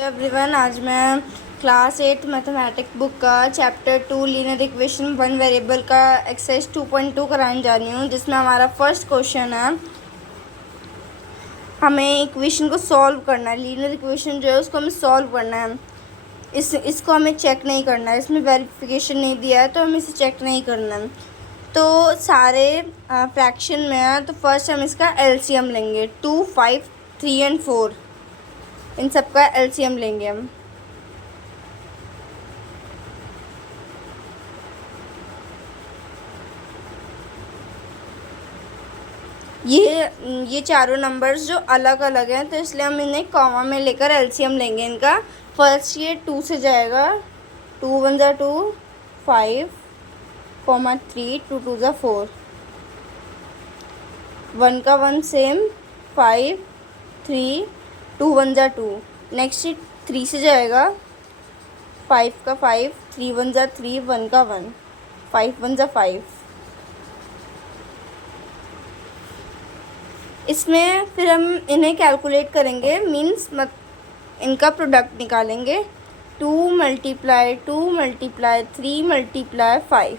Everyone, आज मैं class 8 mathematics book का chapter 2 linear equation one variable का एक्सरसाइज 2.2 कराने जा रही हूँ, जिसमें हमारा फर्स्ट क्वेश्चन है। हमें इक्वेशन को सॉल्व करना है। लीनियर इक्वेशन जो है उसको हमें सॉल्व करना है। इसको हमें चेक नहीं करना है, इसमें वेरिफिकेशन नहीं दिया है तो हमें इसे चेक नहीं करना है। तो सारे फ्रैक्शन में है, तो फर्स्ट हम इसका एलसीएम लेंगे। 2, 5, 3 एंड 4, इन सब का एलसीएम लेंगे हम। ये चारों नंबर्स जो अलग अलग हैं, तो इसलिए हम इन्हें कॉमा में लेकर एलसीएम लेंगे इनका। फर्स्ट ये 2 से जाएगा, 2 1 ज़ा 2, 5, 3, 2 2 ज़ा 4, 1 का 1 सेम, 5, 3, 2 1 ज़ा 2। नेक्स्ट 3 से जाएगा, 5 का 5, 3 1 ज़ा 3, 1 का 1, 5 1 ज़ा 5। इसमें फिर हम इन्हें कैलकुलेट करेंगे, मीन्स इनका प्रोडक्ट निकालेंगे। 2 मल्टीप्लाई 2 मल्टीप्लाई 3 मल्टीप्लाई 5,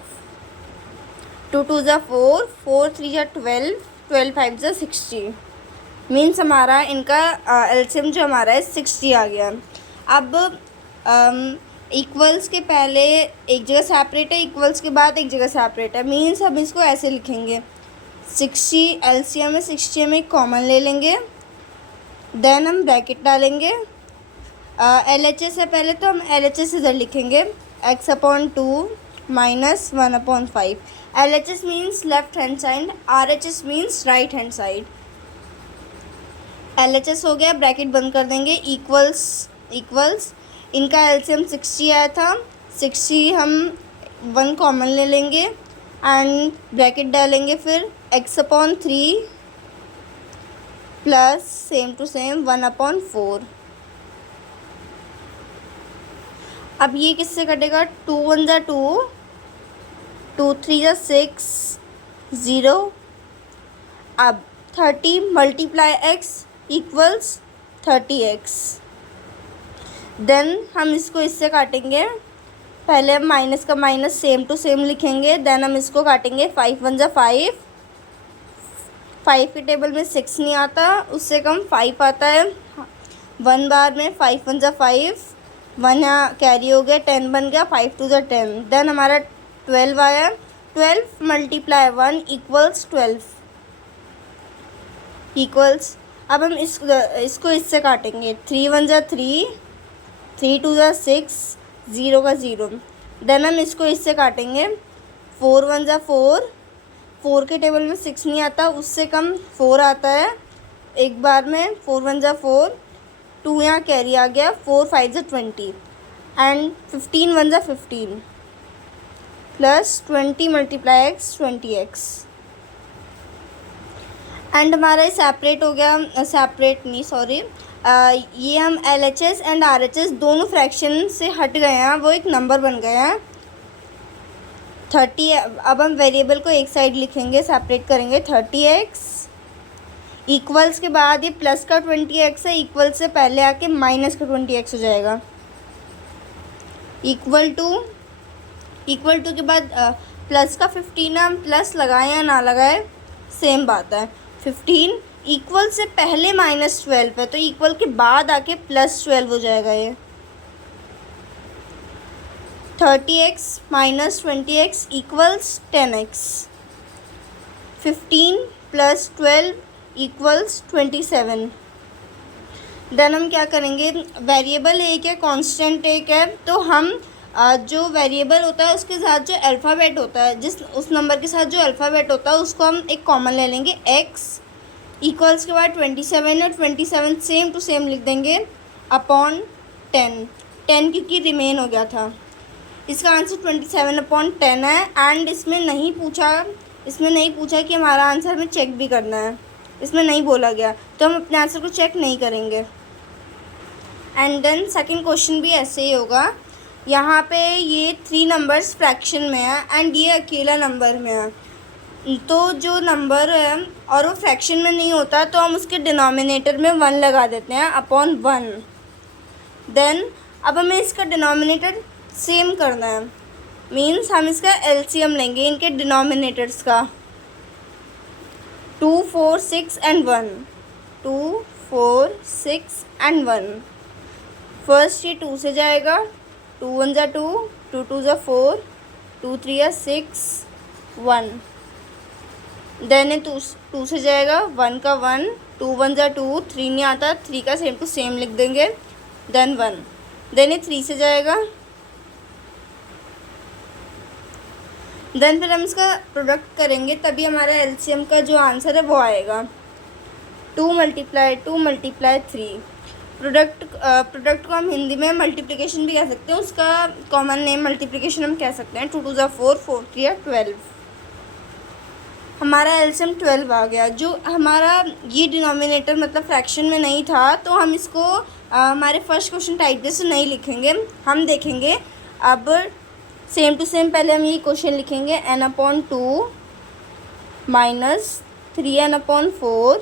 2 2 ज़ा 4, 4 3 ज़ा 12, 12 5 ज़ा 60। मीन्स हमारा इनका एलसीएम जो हमारा है 60 आ गया। अब इक्वल्स के पहले एक जगह सेपरेट है, इक्वल्स के बाद एक जगह सेपरेट है। मीन्स हम इसको ऐसे लिखेंगे, 60 एलसीएम में 60 में कॉमन ले लेंगे, देन हम ब्रैकेट डालेंगे। एलएचएस है पहले, तो हम एलएचएस इधर लिखेंगे, x/2 minus 1/5। LHS means left hand side, RHS means right hand side. LHS हो गया, ब्रैकेट बंद कर देंगे, इक्वल्स इनका एलसीएम 60 आया था, 60 हम 1 कॉमन ले लेंगे एंड ब्रैकेट डालेंगे। फिर x/3 plus same to same 1/4। अब ये किससे कटेगा, 2 1 ज़ा 2, 2 3 ज़ा 6, 0। अब 30 multiply x equals 30x। Then हम इसको इससे काटेंगे, पहले हम माइनस का माइनस सेम टू सेम लिखेंगे, देन हम इसको काटेंगे। 5 1 ज़ा 5, 5 के टेबल में 6 नहीं आता, उससे कम 5 आता है 1 बार में। 5 1 ज़ा 5, 1 यहाँ कैरी हो गया, 10 बन गया, 5 2 ज़ा 10। देन हमारा 12 आया, 12 मल्टीप्लाई 1 इक्वल्स 12 इक्वल्स। अब हम इसको इससे काटेंगे, 3 1 ज़ा 3, 3 2 ज़ा 6, 0 का 0। देन हम इसको इससे काटेंगे, 4 1 ज़ा 4, 4 के टेबल में 6 नहीं आता, उससे कम 4 आता है एक बार में। 4 1 ज़ा 4, 2 यहाँ कैरी आ गया, 4 5 ज़ा 20 एंड 15 1 ज़ा 15 plus 20 multiply x 20x। And हमारा सेपरेट हो गया, सेपरेट नहीं सॉरी, ये हम LHS एंड RHS दोनों फ्रैक्शन से हट गए हैं, वो एक नंबर बन गए हैं 30। अब हम वेरिएबल को एक साइड लिखेंगे, सेपरेट करेंगे। 30x इक्वल्स के बाद ये प्लस का 20x है, इक्वल से पहले आके माइनस का 20x हो जाएगा। इक्वल टू के बाद प्लस का 15 है, हम प्लस लगाएं या ना लगाए सेम बात है। 15 इक्वल से पहले -12 है, तो इक्वल के बाद आके +12 हो जाएगा ये। 30x minus 20x equals 10x। 15 plus 12 equals 27। Then हम क्या करेंगे, वेरिएबल एक है, कांस्टेंट एक है, तो हम जो वेरिएबल होता है उसके साथ जो अल्फ़ाबेट होता है, उस नंबर के साथ जो अल्फ़ाबेट होता है उसको हम एक कॉमन ले लेंगे। x इक्वल्स के बाद 27 और 27 सेम टू सेम लिख देंगे अपॉन 10 क्योंकि रिमेन हो गया था। इसका आंसर 27/10 है। एंड इसमें नहीं पूछा कि हमारा आंसर हमें चेक भी करना है, इसमें नहीं बोला गया, तो हम अपने आंसर को चेक नहीं करेंगे। एंड देन सेकंड क्वेश्चन भी ऐसे ही होगा। यहाँ पे ये 3 नंबर्स फ्रैक्शन में है एंड ये अकेला नंबर में है, तो जो नंबर है और वो फ्रैक्शन में नहीं होता, तो हम उसके डिनोमिनेटर में 1 लगा देते हैं अपॉन 1। देन अब हमें इसका डिनोमिनेटर सेम करना है, मीन्स हम इसका एलसीएम लेंगे इनके डिनोमिनेटर्स का। 2, 4, 6 एंड 1, 2, 4, 6 एंड 1। फर्स्ट ये 2 से जाएगा, 2 1 जा 2, 2 2 जा 4, 2 3 जा 6, 1। देन ये 2 से जाएगा, 1 का 1, 2 1 जा 2, 3 नहीं आता, 3 का सेम टू सेम लिख देंगे, देन 1। देन ये 3 से जाएगा, देन फिर हम इसका प्रोडक्ट करेंगे, तभी हमारा एलसीएम का जो आंसर है वो आएगा। 2 × 2 × 3। प्रोडक्ट को हम हिंदी में मल्टीप्लिकेशन भी कह सकते हैं, उसका कॉमन नेम मल्टीप्लिकेशन हम कह सकते हैं। 2 2 जा 4, 4 3 जा 12। हमारा एलसीएम 12 आ गया। जो हमारा ये डिनोमिनेटर मतलब फ्रैक्शन में नहीं था, तो हम इसको हमारे फर्स्ट क्वेश्चन टाइप जैसे नहीं लिखेंगे, हम देखेंगे। अब सेम टू सेम पहले हम ये क्वेश्चन लिखेंगे, n/2 - 3n/4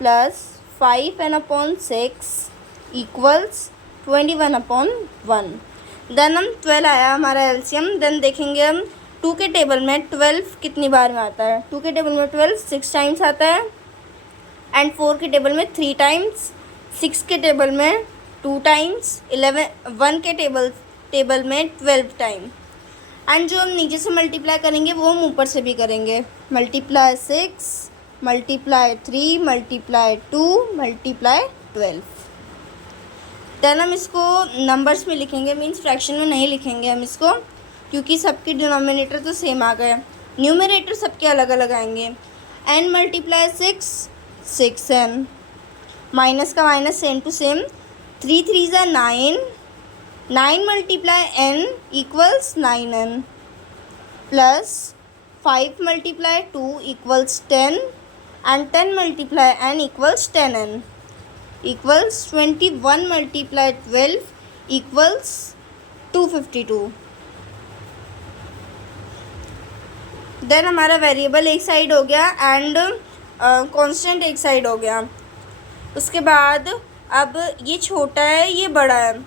+ 5n/6 = 21/1। देन हम 12 आया हमारा एलसीएम। देन देखेंगे हम 2 के टेबल में 12 कितनी बार में आता है। 2 के टेबल में 12 6 टाइम्स आता है, एंड 4 के टेबल में 3 टाइम्स, 6 के टेबल में 2 टाइम्स, 1 के टेबल में 12 टाइम। एंड जो हम नीचे से मल्टीप्लाई करेंगे वो हम ऊपर से भी करेंगे। Multiply 6, multiply 3, multiply 2, multiply 12। Then हम इसको नंबर्स में लिखेंगे, मीन्स फ्रैक्शन में नहीं लिखेंगे हम इसको, क्योंकि सबके डिनोमिनेटर तो सेम आ गए, न्यूमरेटर सबके अलग अलग आएंगे। n × 6, 6n, माइनस का माइनस सेम टू सेम, 3 3 जा 9, 9 × n = 9n, plus 5 × 2 = 10, and 10 × n = 10n, equals 21 × 12 equals 252। Then हमारा वेरिएबल एक साइड हो गया एंड कांस्टेंट एक साइड हो गया। उसके बाद अब ये छोटा है ये बड़ा है,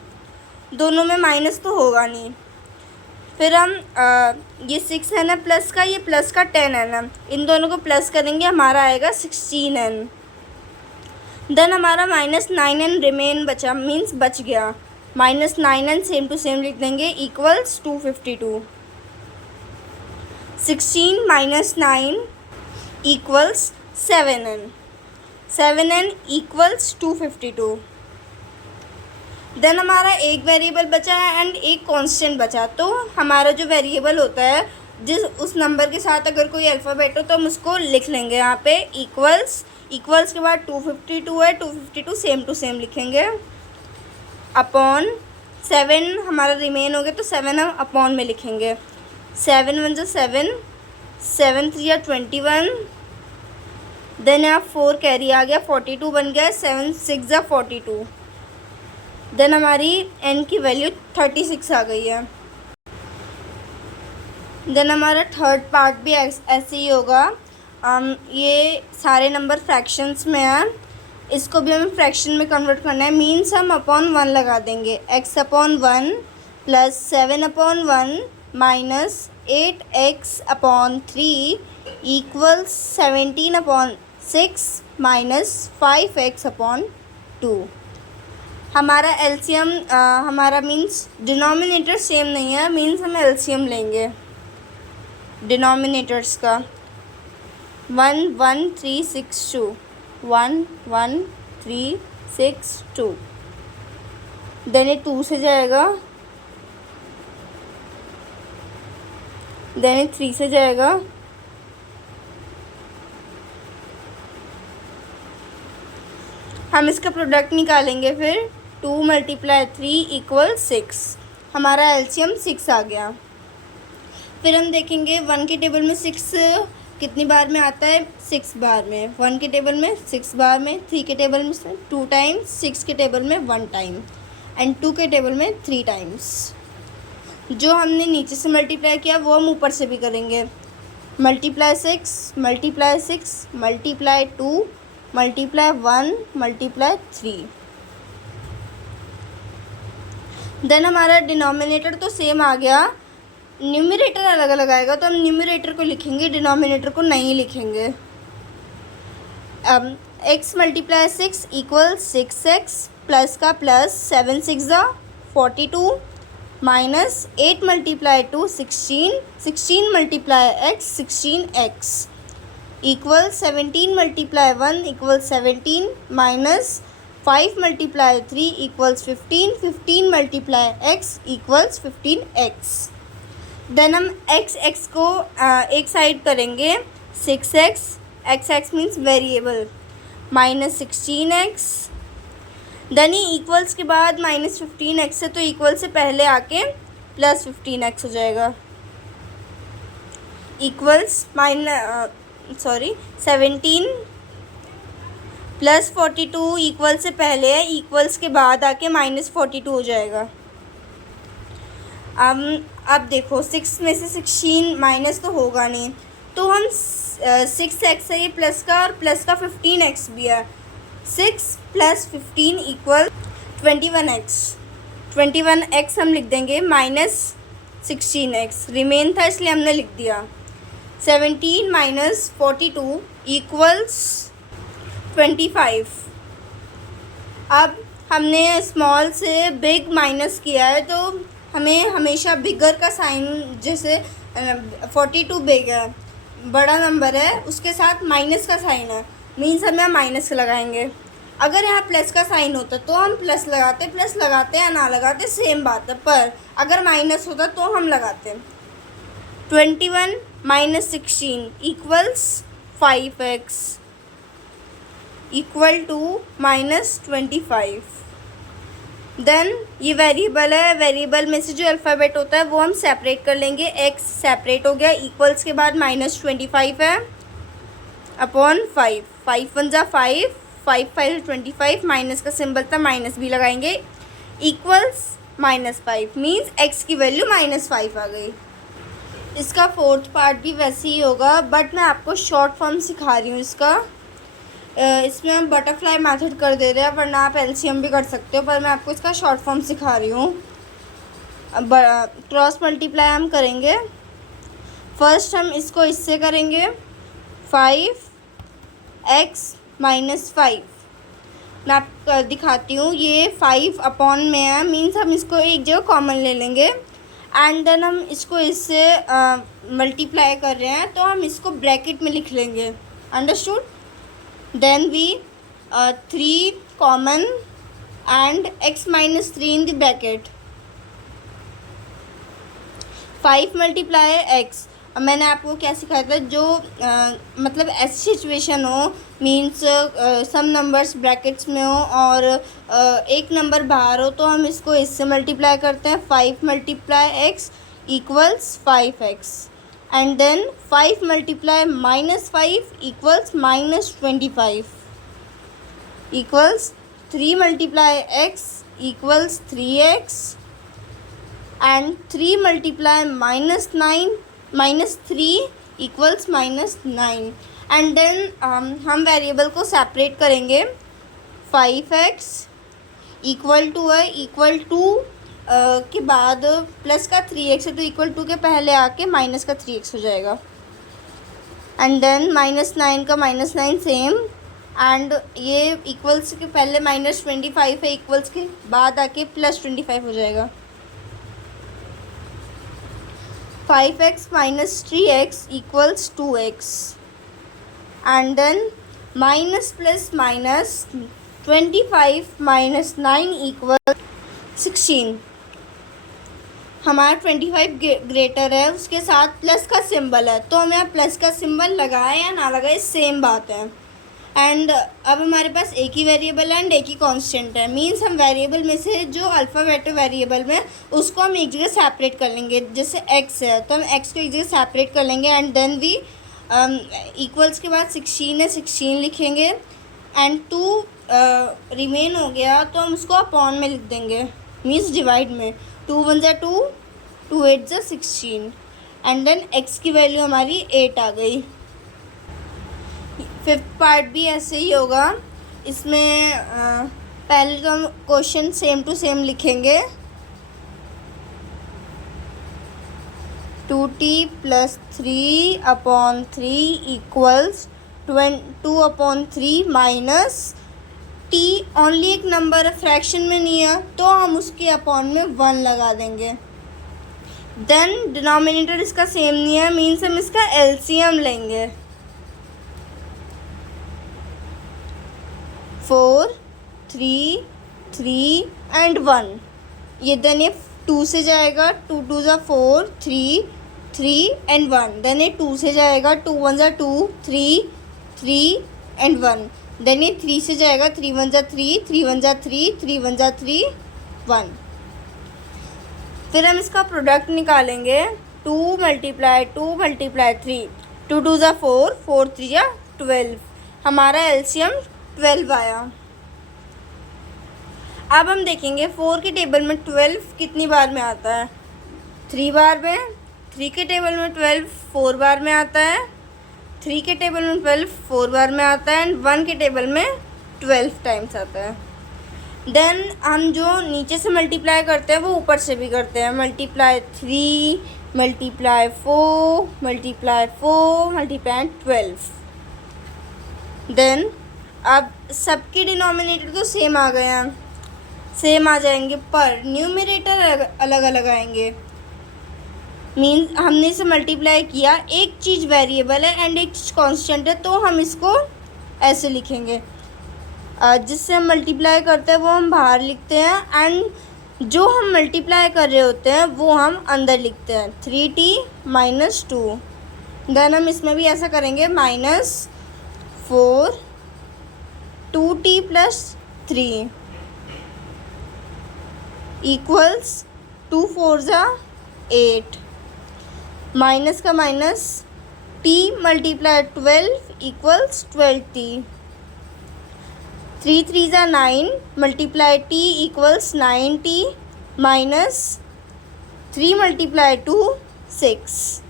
दोनों में माइनस तो होगा नहीं। फिर हम ये 6n है प्लस का, ये प्लस का 10n है, इन दोनों को प्लस करेंगे, हमारा आएगा 16n। देन हमारा -9n रिमेन बचा, मीन्स बच गया। -9n सेम टू सेम लिख देंगे, equals 252। 16 - 9 equals 7n, 7n equals 252। Then हमारा एक वेरिएबल बचा है एंड एक कांस्टेंट बचा, तो हमारा जो वेरिएबल होता है जिस उस नंबर के साथ अगर कोई अल्फ़ाबेट हो तो हम उसको लिख लेंगे यहाँ पे इक्वल्स के बाद 252 है, 252 सेम टू सेम लिखेंगे, अपॉन 7 हमारा रिमेन हो गया तो 7 हम अपॉन में लिखेंगे। 7 1 = 7, 7 3 = 21, देन यहाँ 4 कैरी आ गया, 42 बन गया, 7 6 = 42। देन हमारी n की वैल्यू 36 आ गई है। देन हमारा थर्ड पार्ट भी ऐसे ही होगा। ये सारे नंबर फ्रैक्शंस में हैं, इसको भी हमें फ्रैक्शन में कन्वर्ट करना है, मीन्स हम अपॉन 1 लगा देंगे। x/1 + 7/1 - 8x/3 = 17/6 - 5x/2। हमारा एलसीएम हमारा मीन्स डिनोमिनेटर सेम नहीं है, मीन्स हम एलसीएम लेंगे डिनोमिनेटर्स का। 1 1 3 6 2, 1 1 3 6 2। देन ये 2 से जाएगा, देन ये 3 से जाएगा, हम इसका प्रोडक्ट निकालेंगे। फिर 2 × 3 = 6, हमारा एलसीएम 6 आ गया। फिर हम देखेंगे 1 के टेबल में 6 कितनी बार में आता है, 6 बार में। 1 के टेबल में 6 बार में, 3 के टेबल में 2 टाइम्स, 6 के टेबल में 1 टाइम, एंड 2 के टेबल में 3 टाइम्स। जो हमने नीचे से मल्टीप्लाई किया वो हम ऊपर से भी करेंगे। Multiply 6 × 6 multiply 2 multiply 1 multiply 3। Then हमारा डिनोमिनेटर तो सेम आ गया, न्यूमरेटर अलग अलग आएगा, तो हम न्यूमरेटर को लिखेंगे, डिनोमिनेटर को नहीं लिखेंगे। अब x multiply 6 equal 6x plus का plus 7 6 42 minus 8 multiply 2 16 16 multiply x 16x equal 17 multiply 1 equal 17 minus 5 multiply 3 equals 15 15 multiply x equals 15x। Then हम x को एक साइड करेंगे, 6x x means variable minus 16x, then ही equals के बाद minus 15x है तो इक्वल से पहले आके प्लस 15x हो जाएगा, इक्वल्स 17 प्लस 42 इक्वल से पहले है, इक्वल्स के बाद आके माइनस 42 हो जाएगा। अब देखो 6 में से 16 माइनस तो होगा नहीं, तो हम 6x है ये प्लस का, और प्लस का 15x भी है, 6 प्लस 15 इक्वल 21x। 21x हम लिख देंगे माइनस 16x, रिमेन था इसलिए हमने लिख दिया। 17 माइनस 42 इक्वल्स 25। अब हमने स्मॉल से बिग माइनस किया है, तो हमें हमेशा बिगर का साइन, जैसे 42 बिग है, बड़ा नंबर है, उसके साथ माइनस का साइन है, मीन्स हमें माइनस लगाएंगे। अगर यहाँ प्लस का साइन होता तो हम प्लस लगाते या ना लगाते सेम बात है, पर अगर माइनस होता तो हम लगाते। 21 minus 16 equals 5x equal to minus 25। Then ये वेरिएबल है, वेरिएबल में से जो अल्फ़ाबेट होता है वो हम सेपरेट कर लेंगे, x सेपरेट हो गया, इक्वल्स के बाद माइनस 25 है अपॉन 5, 5 1 5, 5 5 25, माइनस का सिंबल था माइनस भी लगाएंगे, इक्वल्स -5 मीन्स x की वैल्यू -5 आ गई। इसका फोर्थ पार्ट भी वैसे ही होगा, बट मैं आपको शॉर्ट फॉर्म सिखा रही हूँ इसका। इसमें हम बटरफ्लाई मेथड कर दे रहे हैं, वरना आप एलसीएम भी कर सकते हो, पर मैं आपको इसका शॉर्ट फॉर्म सिखा रही हूँ। क्रॉस मल्टीप्लाई हम करेंगे, फर्स्ट हम इसको इससे करेंगे 5x माइनस 5। मैं आपको दिखाती हूँ, ये 5 अपॉन में है, मीन्स हम इसको एक जगह कॉमन ले लेंगे, एंड देन हम इसको इससे मल्टीप्लाई कर रहे हैं तो हम इसको ब्रैकेट में लिख लेंगे, understood. Then we 3 common and x minus 3 in the bracket, 5 multiply x। अब मैंने आपको क्या सिखाया था, जो मतलब ऐसी सिचुएशन हो, मीन्स सम नंबर्स ब्रैकेट्स में हो और एक नंबर बाहर हो, तो हम इसको इससे मल्टीप्लाई करते हैं, 5 multiply x equals 5x, and then 5 multiply -5 equals -25 equals 3 multiply x equals 3x and 3 multiply -3 equals -9, and then हम वेरिएबल को सेपरेट करेंगे, 5x इक्वल टू है, इक्वल टू के बाद प्लस का 3x है, तो इक्वल टू के पहले आके माइनस का 3x हो जाएगा, एंड देन -9 का -9 सेम, एंड ये इक्वल्स के पहले -25 है, इक्वल्स के बाद आके +25 हो जाएगा। 5x minus 3x equals 2x, and then minus plus minus 25 minus 9 equal 16। हमारा 25 ग्रेटर है, उसके साथ प्लस का सिंबल है, तो हम यहाँ प्लस का सिंबल लगाए या ना लगाए सेम बात है। एंड अब हमारे पास एक ही वेरिएबल है एंड एक ही कांस्टेंट है, मींस हम वेरिएबल में से जो अल्फ़ाबेट वेरिएबल में उसको हम एक जगह सेपरेट कर लेंगे, जैसे x है तो हम x को एक जगह सेपरेट कर लेंगे, एंड देन वी इक्वल्स के बाद 16 है, 16 लिखेंगे, एंड 2 रिमेन हो गया तो हम उसको अपॉन में लिख देंगे, मीन्स डिवाइड में, 2 1 2, 2 8 16, एंड देन x की वैल्यू हमारी 8 आ गई। फिफ्थ पार्ट भी ऐसे ही होगा, इसमें पहले तो हम क्वेश्चन सेम टू सेम लिखेंगे, 2t plus 3/3 equals 2/3 minus T only एक नंबर फ्रैक्शन में नहीं है तो हम उसके अपॉन में 1 लगा देंगे। देन डिनोमिनेटर इसका सेम नहीं है, मीन्स हम इसका एलसीएम लेंगे। 4 3 3 एंड 1, ये देन ये 2 से जाएगा, 2 2 ज़ा 4 3 3 एंड 1, देन ये 2 से जाएगा, 2 1 ज़ा 2 3 3 एंड 1, देन ये 3 से जाएगा, 3 1 ज़ा 3 3 1 ज़ा 3 3 1 ज़ा 3 1। फिर हम इसका प्रोडक्ट निकालेंगे, 2 मल्टीप्लाई 3, 2 2 ज़ा 4 4 3 ज़ा 12, हमारा एलसीएम 12 आया। अब हम देखेंगे 4 के टेबल में 12 कितनी बार में आता है, 3 बार में। 3 के टेबल में 12 4 बार में आता है, 3 के टेबल में 12 4 बार में आता है, एंड 1 के टेबल में 12 टाइम्स आता है। देन हम जो नीचे से मल्टीप्लाई करते हैं वो ऊपर से भी करते हैं, multiply 3 multiply 4 multiply 4 multiply 12। Then अब सबके डिनोमिनेटर तो सेम आ गए हैं, सेम आ जाएंगे, पर न्यूमरेटर अलग अलग आएंगे। मीन्स हमने इसे मल्टीप्लाई किया, एक चीज़ वेरिएबल है एंड एक चीज़ कांस्टेंट है, तो हम इसको ऐसे लिखेंगे, जिससे हम मल्टीप्लाई करते हैं वो हम बाहर लिखते हैं एंड जो हम मल्टीप्लाई कर रहे होते हैं वो हम अंदर लिखते हैं, 3t माइनस 2। देन हम इसमें भी ऐसा करेंगे, -4 2t प्लस 3 इक्वल्स 2 4 ज़ा 8, माइनस का minus t multiply 12 equals 12t, 3 3 ज़ा 9 multiply t equals 9t, minus 3 multiply 2 6,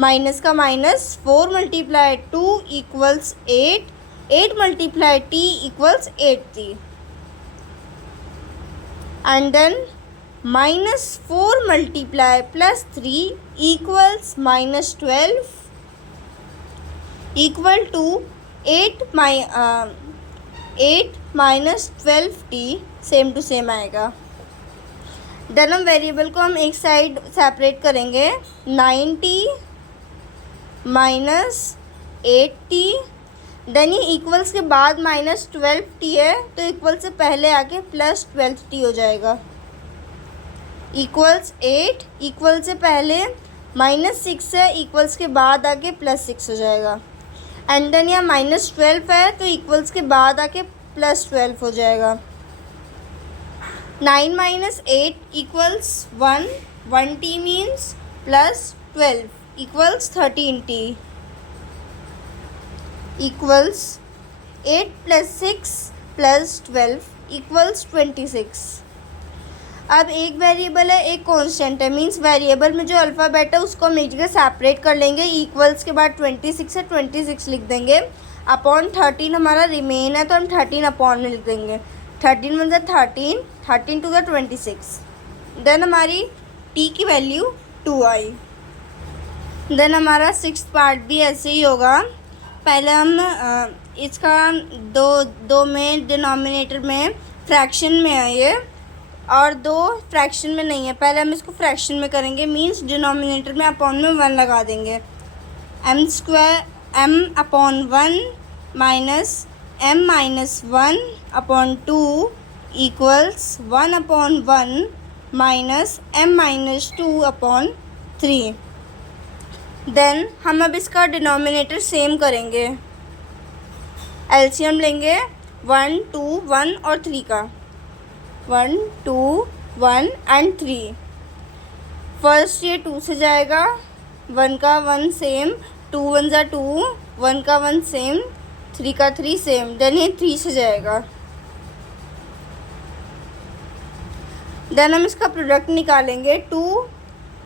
minus का minus 4 multiply 2 equals 8, 8 multiply t equals 8t, and then -4 multiply plus 3 equals -12 equal to 8 minus 12t, same to same आएगा। Then हम variable को हम एक side separate करेंगे, 9t minus 8t, then ये equals के बाद -12t है तो इक्वल से पहले आके +12t हो जाएगा, इक्वल्स 8, इक्वल से पहले -6 है, इक्वल्स के बाद आके +6 हो जाएगा, एंड देन यहाँ -12 है तो इक्वल्स के बाद आके +12 हो जाएगा। 9 minus 8 equals 1, 1t means +12 equals 13t, equals 8 + 6 + 12 equals 26। अब एक वेरिएबल है एक कांस्टेंट है, मींस वेरिएबल में जो अल्फ़ाबेट है उसको हम एक जगह सेपरेट कर लेंगे, इक्वल्स के बाद 26 है 26 लिख देंगे, अपॉन 13 हमारा रिमेन है तो हम 13 अपॉन में लिख देंगे, 13 1 ज़ा 13, 13 2 ज़ा 26। देन हमारी t की वैल्यू 2 आई। देन हमारा 6th पार्ट भी ऐसे ही होगा, पहले हम इसका दो में डिनोमिनेटर में फ्रैक्शन में है ये और 2 फ्रैक्शन में नहीं है, पहले हम इसको फ्रैक्शन में करेंगे, मींस डिनोमिनेटर में अपॉन में 1 लगा देंगे, m/1 minus m-1 upon 2 equals 1/1 minus m-2 upon 3। Then हम अब इसका डिनोमिनेटर सेम करेंगे, एलसीएम लेंगे 1 2 1 और 3 का, 1 2 1 एंड 3। फर्स्ट ये 2 से जाएगा, 1 का 1 सेम, 2 1 ज़ा 2, 1 का 1 सेम, 3 का 3 सेम, देन ये 3 से जाएगा। देन हम इसका प्रोडक्ट निकालेंगे, 2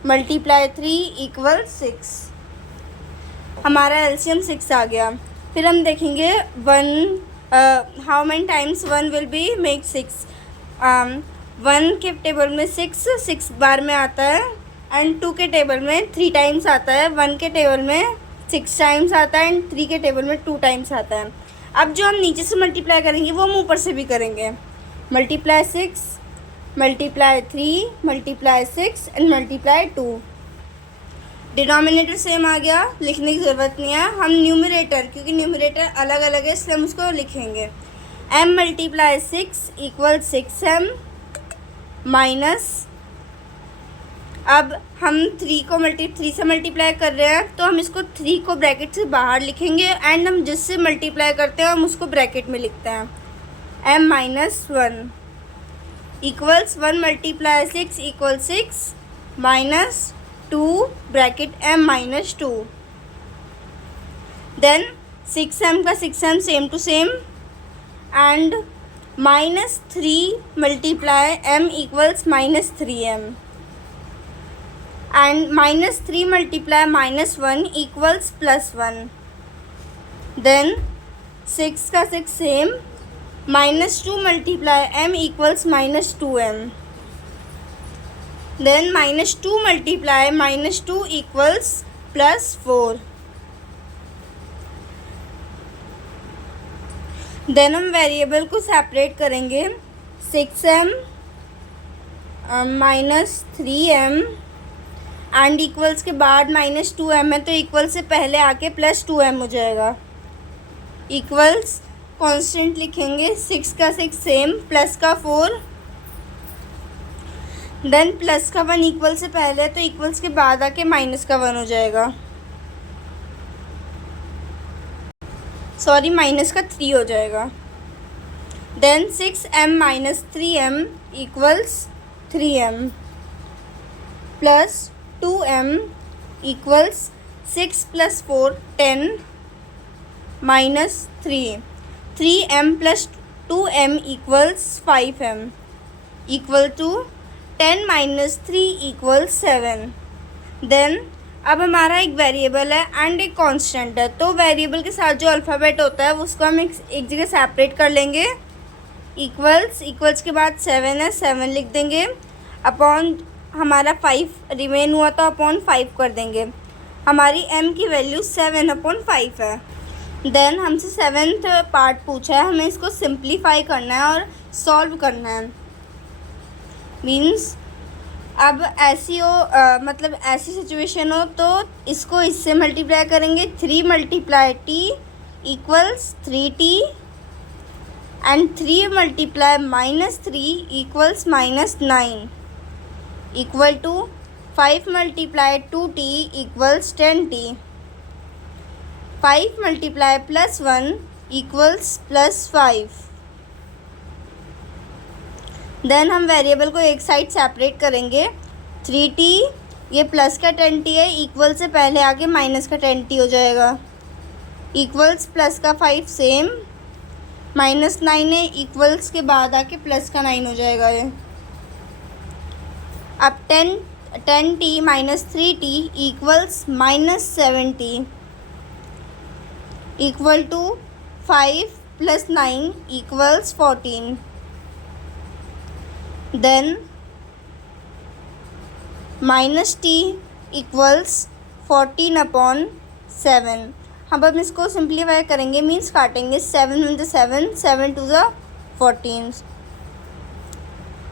मल्टीप्लाई 3 इक्वल 6, हमारा एलसीएम 6 आ गया। फिर हम देखेंगे 1 how many times 1 will be make 6, 1 के टेबल में 6 बार में आता है, एंड 2 के टेबल में 3 टाइम्स आता है, 1 के टेबल में 6 टाइम्स आता है एंड 3 के टेबल में 2 टाइम्स आता है। अब जो हम नीचे से मल्टीप्लाई करेंगे वो हम ऊपर से भी करेंगे। Multiply 6, multiply 3, multiply 6 and multiply 2। Denominator same आ गया, लिखने की ज़रूरत नहीं है। हम न्यूमरेटर, क्योंकि न्यूमरेटर अलग अलग है इसलिए हम उसको लिखेंगे। m multiply 6 equal 6m minus, अब हम 3 से मल्टीप्लाई कर रहे हैं तो हम इसको 3 को ब्रैकेट से बाहर लिखेंगे एंड हम जिससे मल्टीप्लाई करते हैं हम उसको ब्रैकेट में लिखते हैं। m minus 1 equals 1 multiply 6 equal 6 minus 2 bracket m minus 2। Then 6m का 6m same to same and minus 3 multiply m equals minus 3m and minus 3 multiply minus 1 equals plus 1। Then 6 का 6 same, minus 2 multiply m equals minus 2m। Then minus 2 multiply minus 2 equals plus 4। Then हम variable को separate करेंगे। 6m minus 3m and equals के बाद minus 2m है तो equal से पहले आके प्लस 2m हो जाएगा। इक्वल्स कांस्टेंट लिखेंगे, 6 का 6 सेम, प्लस का 4, देन प्लस का 1 इक्वल से पहले तो इक्वल्स के बाद आके माइनस का 1 हो जाएगा, सॉरी माइनस का 3 हो जाएगा। Then 6m minus 3m equals 3m plus 2m equals 6 plus 4 10 minus 3m plus 2m equals 5m equal to 10 minus 3 equals 7। Then अब हमारा एक वेरिएबल है एंड एक कांस्टेंट है, तो वेरिएबल के साथ जो अल्फ़ाबेट होता है उसको हम एक जगह सेपरेट कर लेंगे। इक्वल्स के बाद 7 है, 7 लिख देंगे, अपॉन हमारा 5 रिमेन हुआ तो अपॉन 5 कर देंगे। हमारी m की वैल्यू 7/5 है। देन हमसे 7th पार्ट पूछा है, हमें इसको सिंप्लीफाई करना है और सॉल्व करना है। मीन्स अब ऐसी हो मतलब ऐसी सिचुएशन हो तो इसको इससे मल्टीप्लाई करेंगे। 3 multiply t equals 3t and 3 multiply minus 3 equals minus 9 equal to 5 multiply 2t equals 10t। 5 multiply plus 1 equals plus 5। Then हम वेरिएबल को एक साइड सेपरेट करेंगे। 3t ये प्लस का 10t है, इक्वल से पहले आके माइनस का 10t हो जाएगा, इक्वल्स प्लस का 5 सेम, माइनस 9 है, इक्वल्स के बाद आके प्लस का 9 हो जाएगा ये। अब 10t minus 3t equals minus 7t equal to 5 plus 9 equals 14। Then minus t equals 14/7। हम इसको सिंप्लीफाई करेंगे, मीन्स काटेंगे। 7 × 7, 7 × 2 14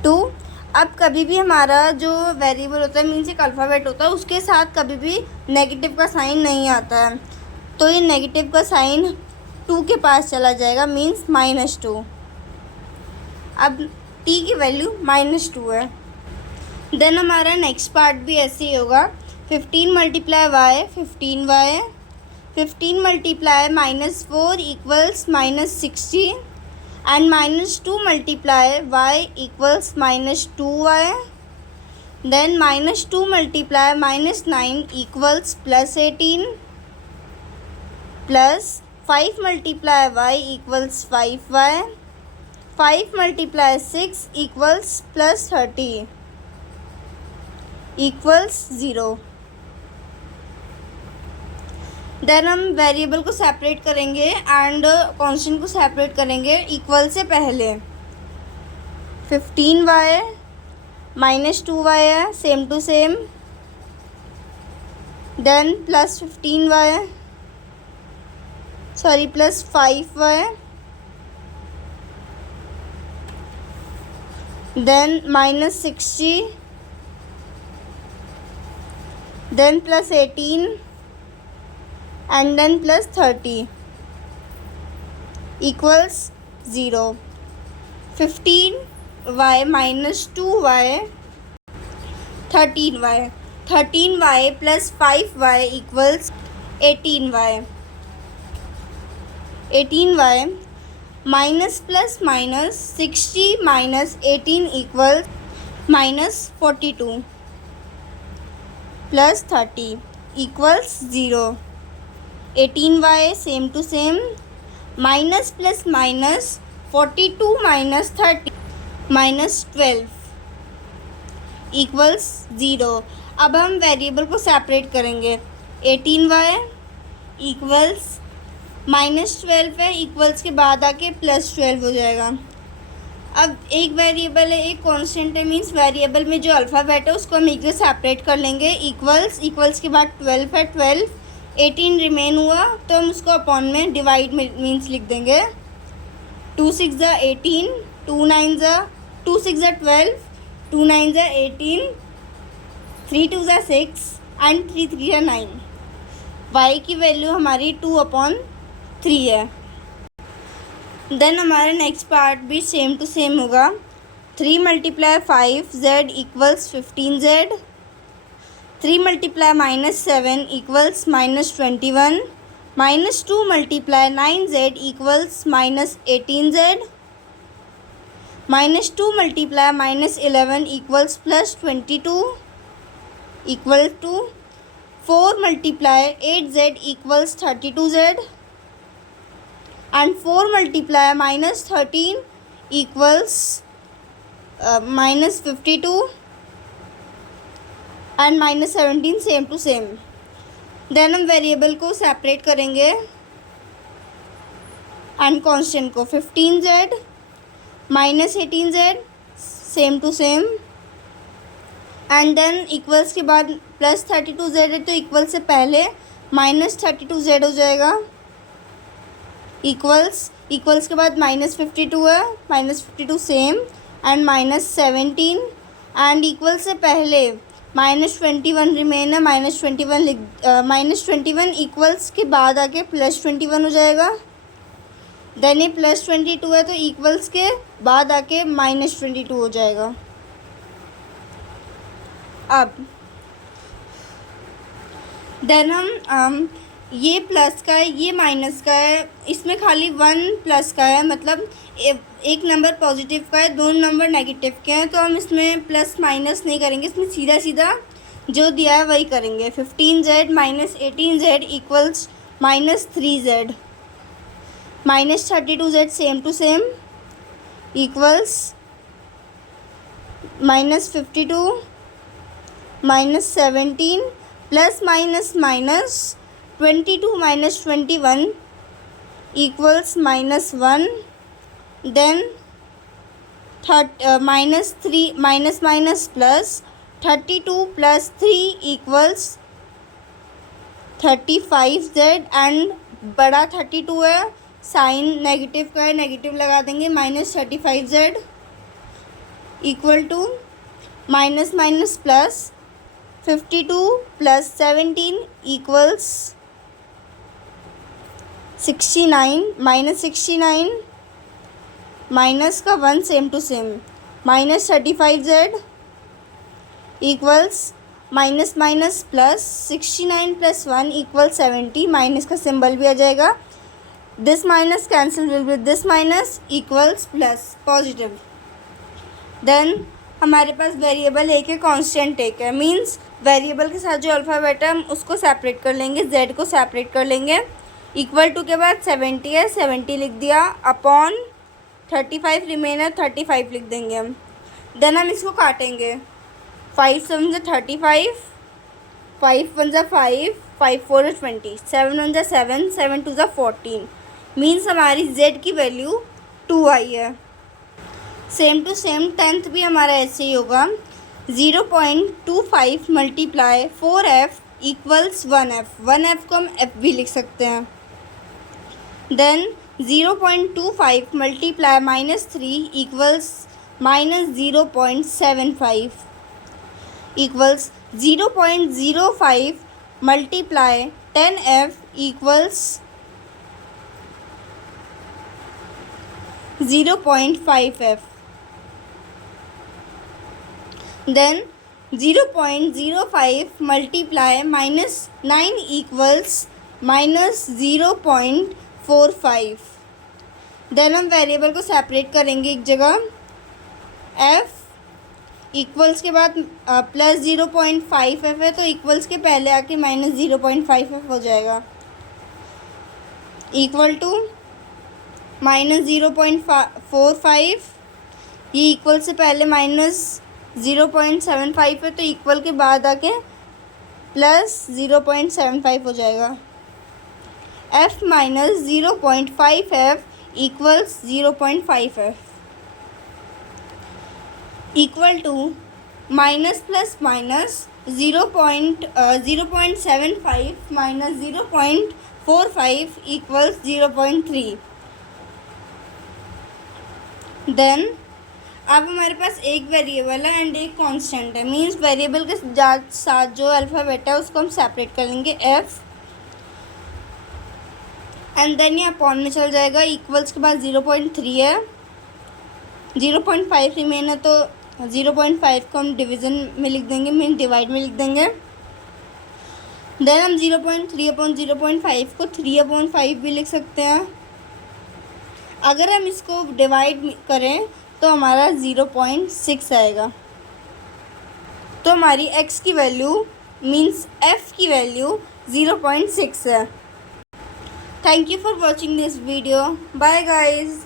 2। अब कभी भी हमारा जो वेरिएबल होता है मीन्स एक अल्फ़ाबेट होता है उसके साथ कभी भी नेगेटिव का साइन नहीं आता है, तो ये नेगेटिव का साइन 2 के पास चला जाएगा, मीन्स -2। अब t की वैल्यू -2 है। देन हमारा नेक्स्ट पार्ट भी ऐसे ही होगा। 15 multiply y 15y, 15 multiply -4 equals -60 and -2 multiply y equals -2y. Then -2 multiply -9 equals +18 plus 5 multiply y equals 5y. 5 multiply 6 equals +30 equals 0. Then हम वेरिएबल को सेपरेट करेंगे एंड कांस्टेंट को सेपरेट करेंगे इक्वल से पहले। 15y -2y है, same to same, then plus 15y, sorry plus 5y, then minus 60, then plus 18 and then plus 30 equals 0. 15y minus 2y 13y. 13y plus 5y equals 18y. 18y minus plus minus 60 minus 18 equals minus 42 plus 30 equals 0. 18y same to same. Minus plus minus 42 minus 30 minus 12 equals 0. अब हम variable को separate करेंगे. 18y equals minus 12 है, equals के बाद आके plus 12 हो जाएगा. अब एक वेरिएबल है, एक कांस्टेंट है, मींस वेरिएबल में जो अल्फ़ाबेट है उसको हम एक से सेपरेट कर लेंगे. इक्वल्स के बाद 12 है, 12 18 रिमेन हुआ तो हम उसको अपॉन में डिवाइड मीन्स लिख देंगे. 2 6 ज़ा 18, 2 9 ज़ा 2 6 ज़ा 12, 2 9 ज़ा 18, 3 2 ज़ा 6 एंड 3 3 ज़ा 9. y की वैल्यू हमारी 2/3 है. देन हमारा नेक्स्ट पार्ट भी सेम टू सेम होगा. 3 × 5z equals 15z. 3 × -7 equals -21. -2 × 9z equals -18z. -2 × -11 equals +22 equal to 4 × 8z equals 32z and 4 × -13 equals -52 and -17 same to same. Then हम वेरिएबल को सेपरेट करेंगे एंड कांस्टेंट को. 15z -18z same to same and then equals के बाद plus 32z है तो equal से पहले -32z हो जाएगा. इक्वल्स के बाद -52 है, -52 सेम एंड -17 एंड इक्वल से पहले -21 रिमेन है. -21 इक्वल्स के बाद आके +21 हो जाएगा. देन ये +22 है तो इक्वल्स के बाद आके -22 हो जाएगा. अब देन हम ये प्लस का है, ये माइनस का है, इसमें खाली 1 प्लस का है, मतलब एक नंबर पॉजिटिव का है, 2 नंबर नेगेटिव के हैं, तो हम इसमें प्लस माइनस नहीं करेंगे, इसमें सीधा सीधा जो दिया है वही करेंगे. 15z - 18z equals -3z. -32z same to same equals -52 -17 plus minus minus 22 - 21 equals -1. Then -3 minus plus 32 + 3 equals 35z and बड़ा 32 है, साइन नेगेटिव का है, नेगेटिव लगा देंगे. -35z equal to minus plus 52 + 17 equals 69. -69 minus का 1 same to same. -35z equals minus plus 69 + 1 equals 70. Minus का symbol भी आ जाएगा. This minus cancel will be this minus equals plus positive. Then हमारे पास वेरिएबल एक है, कांस्टेंट एक है, मींस वेरिएबल के साथ जो अल्फ़ाबेट है हम उसको सेपरेट कर लेंगे, z को सेपरेट कर लेंगे. इक्वल टू के बाद 70 है, 70 लिख दिया, अपॉन 35 रिमेन है, 35 लिख देंगे हम. देन हम इसको काटेंगे. 5 7 × 35, 5 1 × 5, 5 4 × 20, 7 1 × 7, 7 2 × 14. मीन्स हमारी z की वैल्यू 2 आई है. सेम टू सेम 10th भी हमारा ऐसे ही होगा. 0.25 × 4f इक्वल्स 1f को हम f भी लिख सकते हैं। Then 0.25 multiply -3 equals -0.75 equals 0.05 multiply 10f equals 0.5f। Then 0.05 multiply -9 equals -0.45। Then हम वेरिएबल को सेपरेट करेंगे एक जगह। f इक्वल्स के बाद प्लस 0.5f है, तो इक्वल्स के पहले आके -0.5f हो जाएगा, इक्वल टू -0.45। ये इक्वल से पहले -0.75 है, तो इक्वल के बाद आके प्लस 0.75 हो जाएगा। f minus 0.5f equals 0.5f equal to minus plus minus 0.75 minus 0.45 equals 0.3। Then अब हमारे पास एक वेरिएबल है एंड एक कांस्टेंट है, मींस वेरिएबल के साथ जो अल्फ़ाबेट है उसको हम सेपरेट कर लेंगे f, एंड देन ये अपॉन में चल जाएगा। इक्वल्स के बाद 0.3 है, 0.5 रिमेन है, तो 0.5 को हम डिवीज़न में लिख देंगे, मीन डिवाइड में लिख देंगे। देन हम 0.3/0.5 को 3/5 भी लिख सकते हैं। अगर हम इसको डिवाइड करें तो हमारा 0.6 आएगा। तो हमारी x की वैल्यू मीन्स f की वैल्यू 0.6 है। Thank you for watching this video. Bye guys.